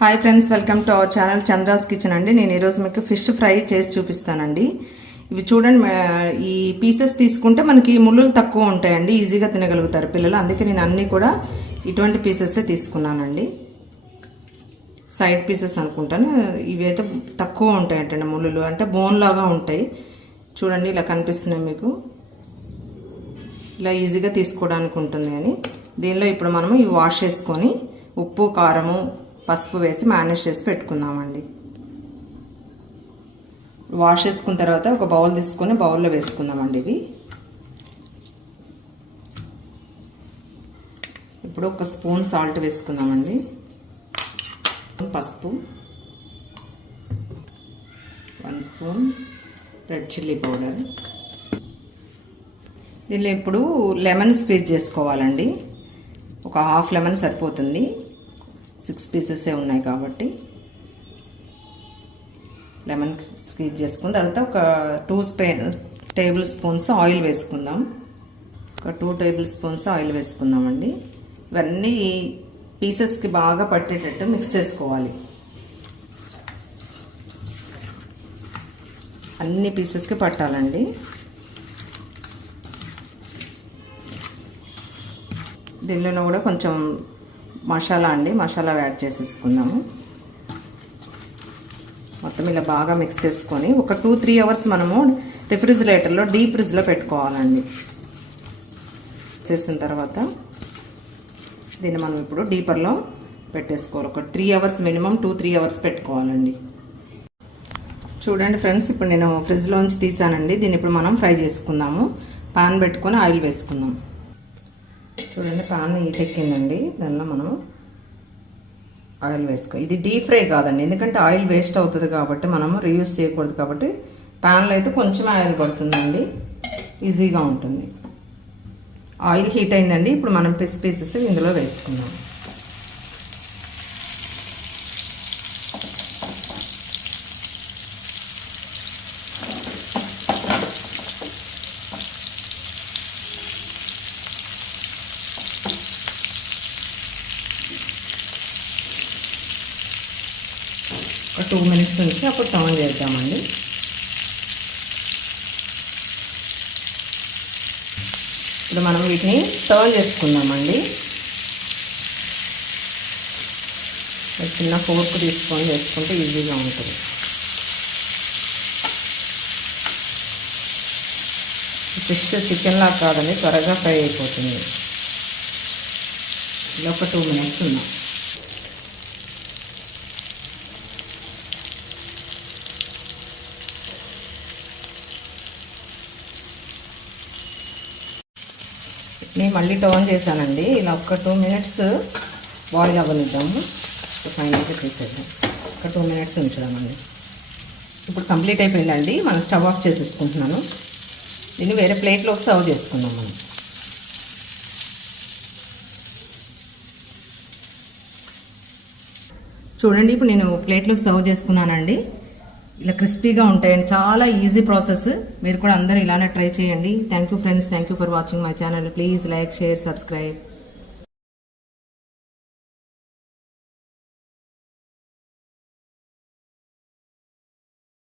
Hi friends, welcome to our channel Chandra's kitchen అండి. నేను ఈరోజు మీకు ఫిష్ ఫ్రై చేసి చూపిస్తానండి. ఇవి చూడండి, ఈ పీసెస్ తీసుకుంటే మనకి ముళ్ళులు తక్కువ ఉంటాయండి, ఈజీగా తినగలుగుతారు పిల్లలు. అందుకే నేను అన్నీ కూడా ఇటువంటి పీసెసే తీసుకున్నానండి. సైడ్ పీసెస్ అనుకుంటాను. ఇవి అయితే తక్కువ ఉంటాయంటండి ముళ్ళులు, అంటే బోన్ లాగా ఉంటాయి. చూడండి, ఇలా కనిపిస్తున్నాయి మీకు. ఇలా ఈజీగా తీసుకోవడానికి ఉంటుంది అని దీనిలో ఇప్పుడు మనము ఇవి వాష్ చేసుకొని ఉప్పు, కారము, పసుపు వేసి మ్యారినేట్ చేసి పెట్టుకుందామండి. వాష్ చేసుకున్న తర్వాత ఒక బౌల్ తీసుకొని బౌల్లో వేసుకుందామండి. ఇవి ఇప్పుడు ఒక స్పూన్ సాల్ట్ వేసుకుందామండి. పసుపు, 1 స్పూన్ రెడ్ చిల్లీ పౌడర్. దీనిలో ఇప్పుడు లెమన్ స్క్వీజ్ చేసుకోవాలండి. ఒక హాఫ్ లెమన్ సరిపోతుంది, 6 పీసెసే ఉన్నాయి కాబట్టి. లెమన్ స్క్వీజ్ చేసుకున్న తర్వాత ఒక 2 టేబుల్ స్పూన్స్ ఆయిల్ వేసుకుందాం. ఒక 2 టేబుల్ స్పూన్స్ ఆయిల్ వేసుకుందామండి. ఇవన్నీ పీసెస్కి బాగా పట్టేటట్టు మిక్స్ చేసుకోవాలి. అన్ని పీసెస్కి పట్టాలండి. దీనిలో కూడా కొంచెం మసాలా యాడ్ చేసేసుకుందాము. మొత్తం ఇలా బాగా మిక్స్ చేసుకొని ఒక 2-3 అవర్స్ మనము రిఫ్రిజిరేటర్లో డీప్ ఫ్రిడ్జ్లో పెట్టుకోవాలండి. చేసిన తర్వాత దీన్ని మనం ఇప్పుడు డీపర్లో పెట్టేసుకోవాలి. ఒక 3 అవర్స్, మినిమం 2-3 అవర్స్ పెట్టుకోవాలండి. చూడండి ఫ్రెండ్స్, ఇప్పుడు నేను ఫ్రిడ్జ్లోంచి తీసానండి. దీన్ని ఇప్పుడు మనం ఫ్రై చేసుకుందాము. పాన్ పెట్టుకొని ఆయిల్ వేసుకుందాం. చూడండి, పాన్ హీట్ ఎక్కిందండి. దానిలో మనం ఆయిల్ వేసుకో. ఇది డీప్ ఫ్రై కాదండి, ఎందుకంటే ఆయిల్ వేస్ట్ అవుతుంది కాబట్టి మనము రీయూజ్ చేయకూడదు. కాబట్టి ప్యాన్లో అయితే కొంచెం ఆయిల్ పడుతుందండి, ఈజీగా ఉంటుంది. ఆయిల్ హీట్ అయిందండి. ఇప్పుడు మనం పీసెస్ ఇందులో వేసుకుందాం. ఒక 2 మినిట్స్ నుంచి అప్పుడు టర్న్ చేద్దామండి. ఇప్పుడు మనం వీటిని టర్న్ చేసుకుందామండి. చిన్న ఫోర్క్ తీసుకొని చేసుకుంటే ఈజీగా ఉంటుంది. ఫిష్ చికెన్ లాగా కాదండి, త్వరగా ఫ్రై అయిపోతుంది. ఇలా ఒక 2 మినిట్స్ ఉందాం. నేను మళ్ళీ టర్న్ చేశానండి. ఇలా ఒక 2 మినిట్స్ బాయిల్ అవ్వనిద్దాము. ఫైనల్గా తీసేద్దాం. ఒక 2 మినిట్స్ ఉంచుదామండి. ఇప్పుడు కంప్లీట్ అయిపోయిందండి. మనం స్టవ్ ఆఫ్ చేసేసుకుంటున్నాను. దీన్ని వేరే ప్లేట్లోకి సర్వ్ చేసుకుందాం మనం. చూడండి, ఇప్పుడు నేను ప్లేట్లోకి సర్వ్ చేసుకున్నానండి. ఇలా క్రిస్పీగా ఉంటాయండి. చాలా ఈజీ ప్రాసెస్. మీరు కూడా అందరూ ఇలానే ట్రై చేయండి. Thank you friends. Thank you for watching my channel. Please like, share, subscribe.